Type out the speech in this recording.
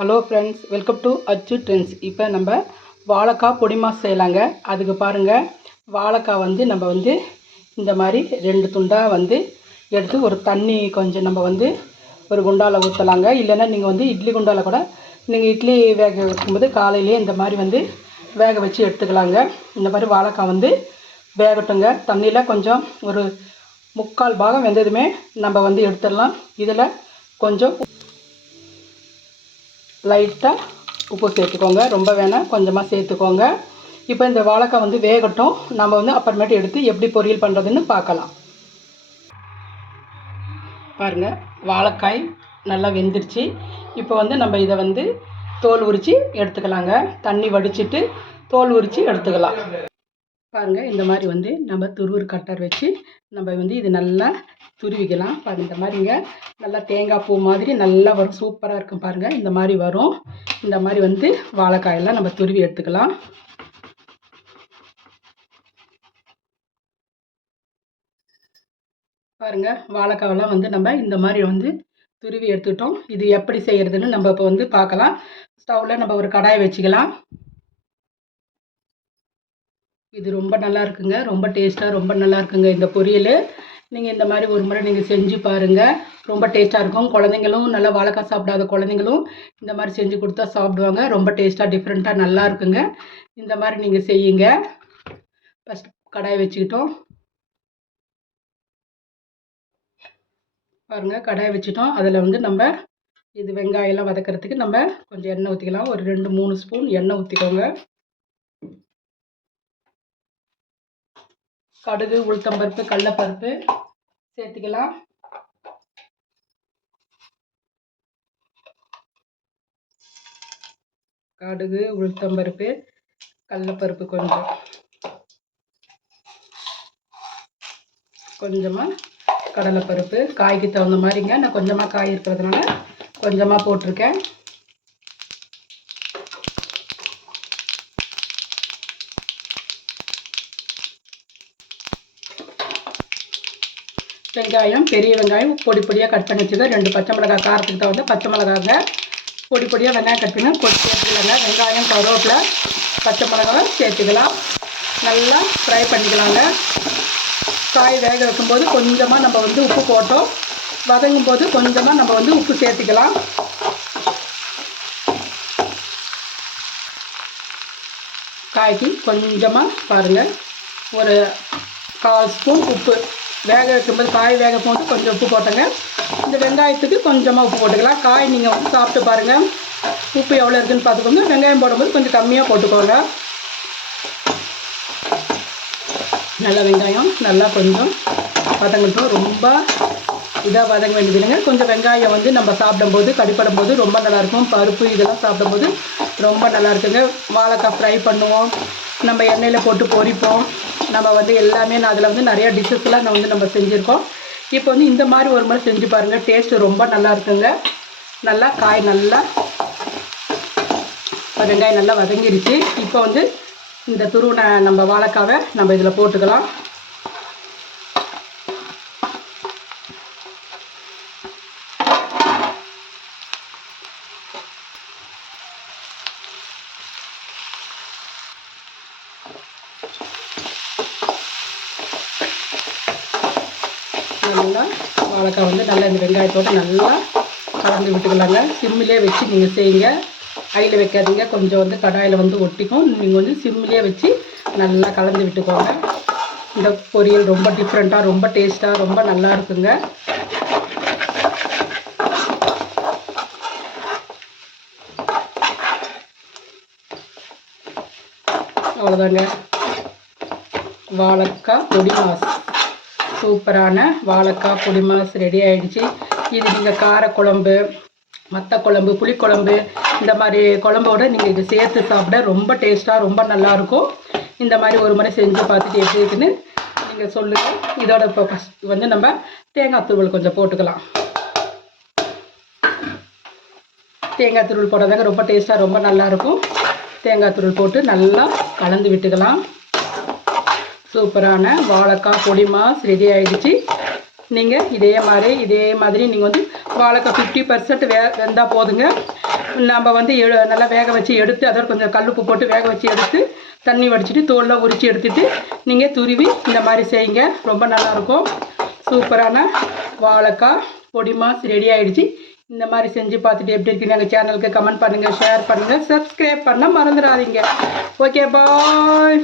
Hello friends, welcome to அச்சு trends. இப்போ நம்ம வாழைக்காய் பொடி மாஸ் செய்யலாங்க. அதுக்கு பாருங்கள், வாழைக்காய் நம்ம இந்த மாதிரி 2 துண்டாக எடுத்து ஒரு தண்ணி கொஞ்சம் நம்ம ஒரு குண்டாவில் ஊற்றலாங்க. இல்லைன்னா நீங்கள் இட்லி குண்டாவில் கூட நீங்கள் இட்லி வேக வைக்கும்போது காலையிலேயே இந்த மாதிரி வேக வச்சு எடுத்துக்கலாங்க. இந்த மாதிரி வாழைக்காய் வேகட்டுங்க. தண்ணியில் கொஞ்சம் ஒரு 3/4 பாகம் வெந்ததுமே நம்ம எடுத்துடலாம். இதில் கொஞ்சம் லைட்டாக உப்பு சேர்த்துக்கோங்க, ரொம்ப வேணாம், கொஞ்சமாக சேர்த்துக்கோங்க. இப்போ இந்த வாழைக்காய் வேகட்டும். நம்ம அப்புறமேட்டு எடுத்து எப்படி பொரியல் பண்ணுறதுன்னு பார்க்கலாம். பாருங்கள், வாழைக்காய் நல்லா வெந்துருச்சு. இப்போ நம்ம இதை தோல் உரித்து எடுத்துக்கலாங்க. தண்ணி வடிச்சிட்டு தோல் உரித்து எடுத்துக்கலாம். பாருங்கள், இந்த மாதிரி நம்ம துருவூர் கட்டர் வச்சு நம்ம இது நல்லா துருவிக்கலாம். பாருங்கள், இந்த மாதிரிங்க நல்லா தேங்காய் பூ மாதிரி நல்லா வரும், சூப்பராக இருக்கும். பாருங்கள், இந்த மாதிரி வரும். இந்த மாதிரி வாழைக்காயெல்லாம் நம்ம துருவி எடுத்துக்கலாம். பாருங்கள், வாழைக்காயெல்லாம் நம்ம இந்த மாதிரி துருவி எடுத்துக்கிட்டோம். இது எப்படி செய்கிறதுன்னு நம்ம இப்போ பார்க்கலாம். ஸ்டவ்வில் நம்ம ஒரு கடாயை வச்சுக்கலாம். இது ரொம்ப நல்லா இருக்குங்க, ரொம்ப டேஸ்ட்டாக ரொம்ப நல்லா இருக்குங்க இந்த பொரியல். நீங்கள் இந்த மாதிரி ஒரு முறை நீங்கள் செஞ்சு பாருங்கள், ரொம்ப டேஸ்ட்டாக இருக்கும். குழந்தைங்களும் நல்லா வாழைக்காய் சாப்பிடாத குழந்தைங்களும் இந்த மாதிரி செஞ்சு கொடுத்தா சாப்பிடுவாங்க. ரொம்ப டேஸ்ட்டாக டிஃப்ரெண்ட்டாக நல்லா இருக்குங்க. இந்த மாதிரி நீங்கள் செய்யுங்க. ஃபஸ்ட் கடாயை வச்சுக்கிட்டோம். பாருங்கள், கடாயை வச்சுட்டோம். அதில் நம்ம இது வெங்காயம்லாம் வதக்கிறதுக்கு நம்ம கொஞ்சம் எண்ணெய் ஊற்றிக்கலாம். ஒரு 2-3 ஸ்பூன் எண்ணெய் ஊற்றிக்கோங்க. கடுகு, உளுத்தம்பருப்பு, கடலைப்பருப்பு சேர்த்துக்கலாம். கடுகு, உளுத்தம்பருப்பு, கடலைப்பருப்பு கொஞ்சமாக கடலைப்பருப்பு. காய்க்கு தகுந்த மாதிரிங்க, நான் கொஞ்சமாக காய் இருக்கிறதுனால கொஞ்சமாக போட்டிருக்கேன். வெங்காயம், பெரிய வெங்காயம் பொடி பொடியாக கட் பண்ணி வச்சுக்க. 2 பச்சை மிளகாய், காரத்துக்கு தகுந்த பச்சை மிளகாங்க பொடி பொடியாக வெங்காயம் கட் பண்ணி கொட்டி சேர்த்துக்கலாங்க. வெங்காயம், கருவேப்பிலை, பச்சை மிளகாய் சேர்த்துக்கலாம். நல்லா ஃப்ரை பண்ணிக்கலாங்க. காய் வேக வைக்கும்போது கொஞ்சமாக நம்ம உப்பு போட்டோம். வதங்கும் போது கொஞ்சமாக நம்ம உப்பு சேர்த்துக்கலாம். காய்க்கு கொஞ்சமாக பாருங்கள், ஒரு 1/4 ஸ்பூன் உப்பு. வேக வைக்கும்போது காய் வேக போது கொஞ்சம் உப்பு போட்டோங்க. இந்த வெங்காயத்துக்கு கொஞ்சமாக உப்பு போட்டுக்கலாம். காய் நீங்கள் சாப்பிட்டு பாருங்கள், உப்பு எவ்வளோ இருக்குதுன்னு பார்த்துக்கோங்க. வெங்காயம் போடும்போது கொஞ்சம் கம்மியாக போட்டுக்கோங்க. நல்லா வெங்காயம் நல்லா கொஞ்சம் வதங்கட்டும். ரொம்ப இதாக வதங்க வேண்டியதில்லைங்க. கொஞ்சம் வெங்காயம் நம்ம சாப்பிடும்போது கடிப்படும் போது ரொம்ப நல்லாயிருக்கும். பருப்பு இதெல்லாம் சாப்பிடும்போது ரொம்ப நல்லா இருக்குங்க. வாழைக்காய் ஃப்ரை பண்ணுவோம், நம்ம எண்ணெயில் போட்டு பொரிப்போம். நம்ம எல்லாமே நான் அதில் நிறையா டிஷ்ஷஸ்லாம் நம்ம செஞ்சுருக்கோம். இப்போ இந்த மாதிரி ஒரு முறை செஞ்சு பாருங்கள், டேஸ்ட்டு ரொம்ப நல்லா இருக்குங்க. நல்லா காய் நல்லா வெங்காயம் நல்லா வதங்கிருச்சு. இப்போ இந்த துருவின நம்ம வாழைக்காவை நம்ம இதில் போட்டுக்கலாம். நல்லா வாழைக்காய் நல்லா இந்த வெங்காயத்தோடு நல்லா கலந்து விட்டுக்கலாங்க. சிம்மிலே வச்சு நீங்கள் செய்யுங்க, கையில் வைக்காதீங்க. கொஞ்சம் கடாயில் ஒட்டிக்கும். நீங்கள் சிம்மிலே வச்சு நல்லா கலந்து விட்டுக்கோங்க. இந்த பொரியல் ரொம்ப டிஃப்ரெண்ட்டாக ரொம்ப டேஸ்ட்டாக ரொம்ப நல்லா இருக்குங்க. அவ்வளோதாங்க, வாழைக்காய் பொடி மாஸ், சூப்பரான வாழைக்காய் பொடி மாஸ் ரெடி ஆகிடுச்சு. இது நீங்கள் காரக்குழம்பு, மத்த குழம்பு, புளிக்குழம்பு, இந்த மாதிரி குழம்போடு நீங்கள் இது சேர்த்து சாப்பிட ரொம்ப டேஸ்ட்டாக ரொம்ப நல்லாயிருக்கும். இந்த மாதிரி ஒரு முறை செஞ்சு பார்த்துட்டு எப்படி இருக்குன்னு நீங்கள் சொல்லுங்கள். இதோட இப்போ ஃபஸ்ட் நம்ம தேங்காய் துருவல் கொஞ்சம் போட்டுக்கலாம். தேங்காய் துருவல் போடுறதாங்க ரொம்ப டேஸ்ட்டாக ரொம்ப நல்லாயிருக்கும். தேங்காய் துருவல் போட்டு நல்லா கலந்து விட்டுக்கலாம். சூப்பரான வாழைக்காய் பொடி மாஸ் ரெடி ஆகிடுச்சு. நீங்கள் இதே மாதிரி நீங்கள் வந்து வாழைக்காய் 50% வெந்தால் போதுங்க. நம்ம வந்து நல்லா வேக வச்சு எடுத்து அதோட கொஞ்சம் கல்லுப்பு போட்டு வேக வச்சு எடுத்து தண்ணி வடிச்சிட்டு தோல்லாம் உரித்து எடுத்துகிட்டு நீங்கள் துருவி இந்த மாதிரி செய்யுங்க. ரொம்ப நல்லாயிருக்கும். சூப்பரான வாழைக்காய் பொடி மாஸ் ரெடி ஆகிடுச்சு. இந்த மாதிரி செஞ்சு பார்த்துட்டு எப்படி இருக்குன்னு எங்கள் சேனலுக்கு கமெண்ட் பண்ணுங்கள், ஷேர் பண்ணுங்கள், சப்ஸ்கிரைப் பண்ண மறந்துடாதீங்க. ஓகே, பாய்.